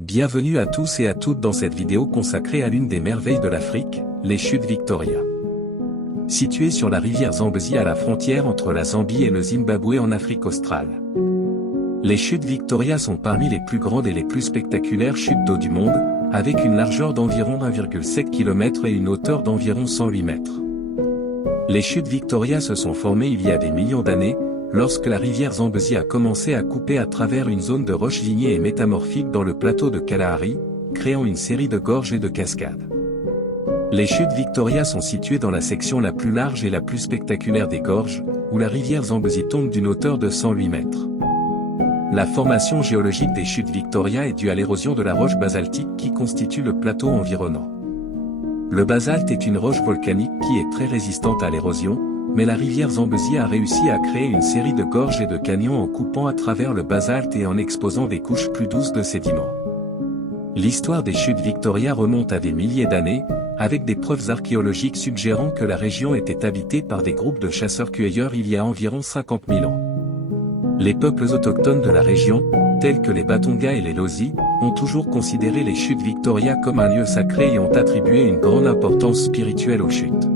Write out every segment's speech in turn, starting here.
Bienvenue à tous et à toutes dans cette vidéo consacrée à l'une des merveilles de l'Afrique, les chutes Victoria. Situées sur la rivière Zambezi à la frontière entre la Zambie et le Zimbabwe en Afrique australe. Les chutes Victoria sont parmi les plus grandes et les plus spectaculaires chutes d'eau du monde, avec une largeur d'environ 1,7 km et une hauteur d'environ 108 mètres. Les chutes Victoria se sont formées il y a des millions d'années, lorsque la rivière Zambezi a commencé à couper à travers une zone de roches lignées et métamorphiques dans le plateau de Kalahari, créant une série de gorges et de cascades. Les chutes Victoria sont situées dans la section la plus large et la plus spectaculaire des gorges, où la rivière Zambezi tombe d'une hauteur de 108 mètres. La formation géologique des chutes Victoria est due à l'érosion de la roche basaltique qui constitue le plateau environnant. Le basalte est une roche volcanique qui est très résistante à l'érosion, mais la rivière Zambezi a réussi à créer une série de gorges et de canyons en coupant à travers le basalte et en exposant des couches plus douces de sédiments. L'histoire des chutes Victoria remonte à des milliers d'années, avec des preuves archéologiques suggérant que la région était habitée par des groupes de chasseurs-cueilleurs il y a environ 50 000 ans. Les peuples autochtones de la région, tels que les Batonga et les Lozi, ont toujours considéré les chutes Victoria comme un lieu sacré et ont attribué une grande importance spirituelle aux chutes.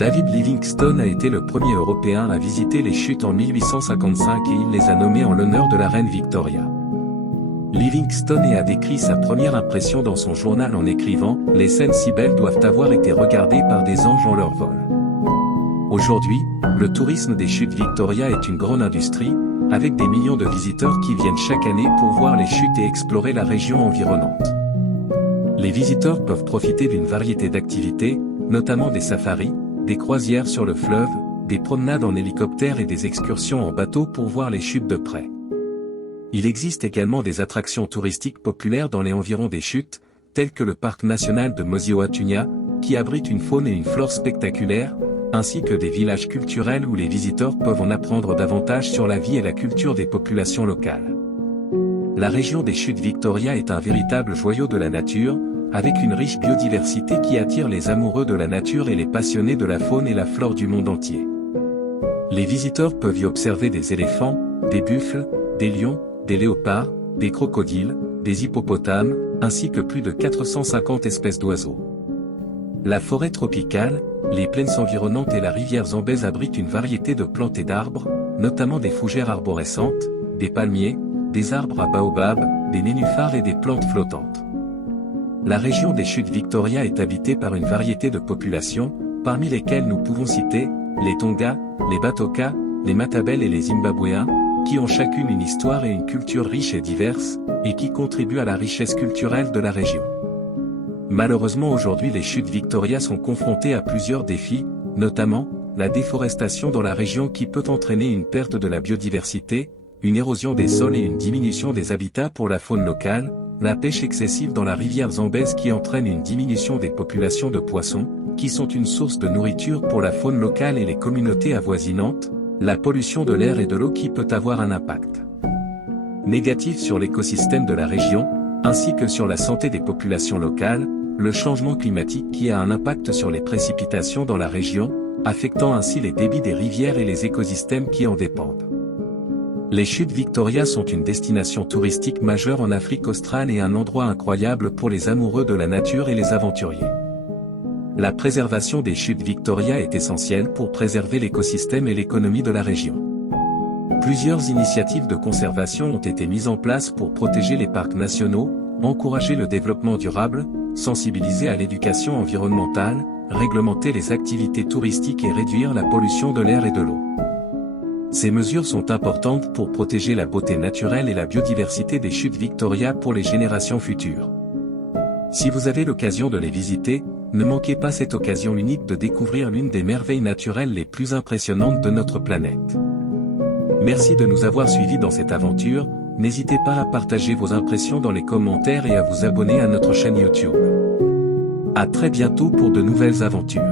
David Livingstone a été le premier Européen à visiter les chutes en 1855 et il les a nommées en l'honneur de la reine Victoria. Livingstone a décrit sa première impression dans son journal en écrivant « Les scènes si belles doivent avoir été regardées par des anges en leur vol ». Aujourd'hui, le tourisme des chutes Victoria est une grande industrie, avec des millions de visiteurs qui viennent chaque année pour voir les chutes et explorer la région environnante. Les visiteurs peuvent profiter d'une variété d'activités, notamment des safaris, des croisières sur le fleuve, des promenades en hélicoptère et des excursions en bateau pour voir les chutes de près. Il existe également des attractions touristiques populaires dans les environs des chutes, telles que le parc national de Mosi-oa-Tunya, qui abrite une faune et une flore spectaculaires, ainsi que des villages culturels où les visiteurs peuvent en apprendre davantage sur la vie et la culture des populations locales. La région des chutes Victoria est un véritable joyau de la nature, avec une riche biodiversité qui attire les amoureux de la nature et les passionnés de la faune et la flore du monde entier. Les visiteurs peuvent y observer des éléphants, des buffles, des lions, des léopards, des crocodiles, des hippopotames, ainsi que plus de 450 espèces d'oiseaux. La forêt tropicale, les plaines environnantes et la rivière Zambezi abritent une variété de plantes et d'arbres, notamment des fougères arborescentes, des palmiers, des arbres à baobab, des nénuphars et des plantes flottantes. La région des chutes Victoria est habitée par une variété de populations, parmi lesquelles nous pouvons citer les Tonga, les Batoka, les Matabele et les Zimbabwéens, qui ont chacune une histoire et une culture riche et diverse, et qui contribuent à la richesse culturelle de la région. Malheureusement aujourd'hui les chutes Victoria sont confrontées à plusieurs défis, notamment, la déforestation dans la région qui peut entraîner une perte de la biodiversité, une érosion des sols et une diminution des habitats pour la faune locale, la pêche excessive dans la rivière Zambezi qui entraîne une diminution des populations de poissons, qui sont une source de nourriture pour la faune locale et les communautés avoisinantes, la pollution de l'air et de l'eau qui peut avoir un impact négatif sur l'écosystème de la région, ainsi que sur la santé des populations locales, le changement climatique qui a un impact sur les précipitations dans la région, affectant ainsi les débits des rivières et les écosystèmes qui en dépendent. Les chutes Victoria sont une destination touristique majeure en Afrique australe et un endroit incroyable pour les amoureux de la nature et les aventuriers. La préservation des chutes Victoria est essentielle pour préserver l'écosystème et l'économie de la région. Plusieurs initiatives de conservation ont été mises en place pour protéger les parcs nationaux, encourager le développement durable, sensibiliser à l'éducation environnementale, réglementer les activités touristiques et réduire la pollution de l'air et de l'eau. Ces mesures sont importantes pour protéger la beauté naturelle et la biodiversité des chutes Victoria pour les générations futures. Si vous avez l'occasion de les visiter, ne manquez pas cette occasion unique de découvrir l'une des merveilles naturelles les plus impressionnantes de notre planète. Merci de nous avoir suivis dans cette aventure, n'hésitez pas à partager vos impressions dans les commentaires et à vous abonner à notre chaîne YouTube. À très bientôt pour de nouvelles aventures.